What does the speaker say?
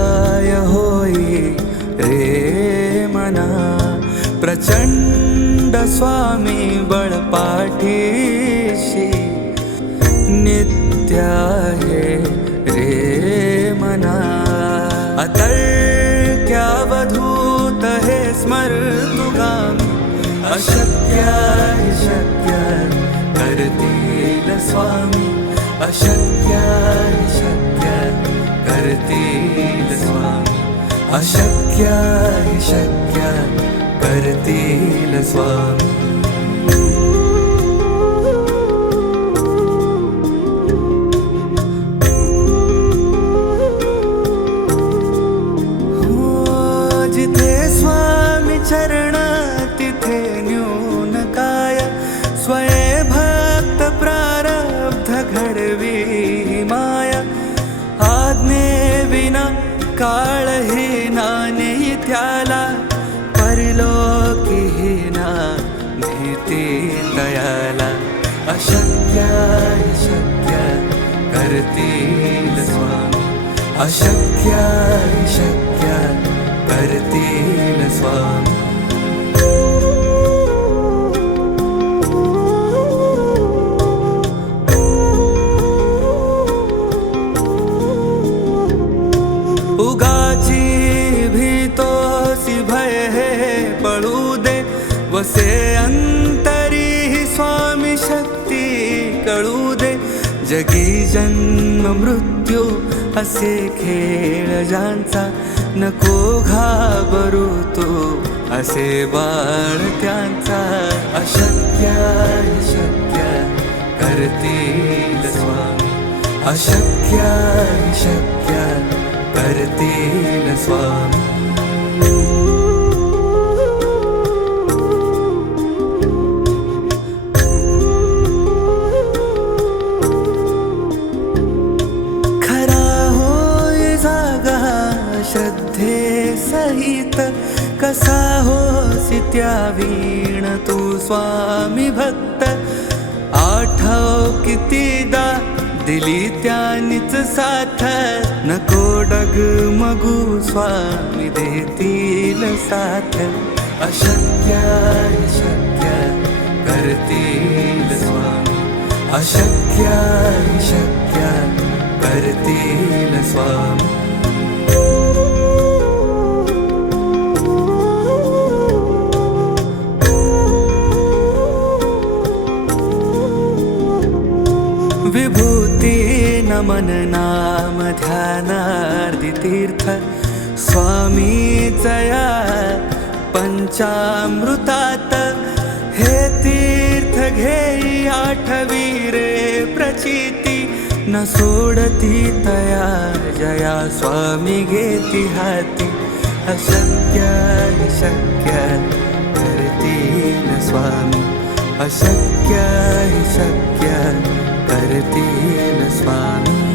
काय होई रे मना, प्रचंड स्वामी बळपाठीशी नित्य आहे रे मना. अतर्क्यावधूत हे स्मर्तुगामी, अशक्य हि शक्य करतील स्वामी, अशक्य हि शक्य करतील स्वामी, अशक्य हि शक्य करतील स्वामी. जिथे स्वामी चरण तिथे न्यून काय, स्वये भक्त प्रारब्ध घडवी माया. आज्ञे विना काळही नाने त्याला, परलोकी ना भीती दयाला. अशक्य हि शक्य करतील स्वामी, अशक्य हि शक्य करतील स्वामी. उगाची भीतोसी भय हे पळू दे, वसे अंतरी ही स्वामी शक्ती कळू दे. जगी जन्म मृत्यू असे खेळ ज्यांचा, नको घाबरू तू असे बाळ त्यांचा. अशक्य हि शक्य करतील स्वामी, अशक्य हि शक्य करतील स्वामी. श्रद्धे सहित कसा होसी त्या वीण तू स्वामी भक्त. आठव कितीदा दिली त्यानीच साथ, नको डगमगू स्वामी देतील साथ. अशक्य हि शक्य करतील स्वामी, अशक्य हि शक्य करतील स्वामी. विभूती नमन नाम ध्यानार्दी तीर्थ, स्वामी जया पंचामृतात. हे तीर्थ घेई आठवी रे प्रचिती, न सोडती तया जया स्वामी घेती हाती. अशक्य हि शक्य करतील स्वामी, अशक्य हि शक्य करतील स्वामी.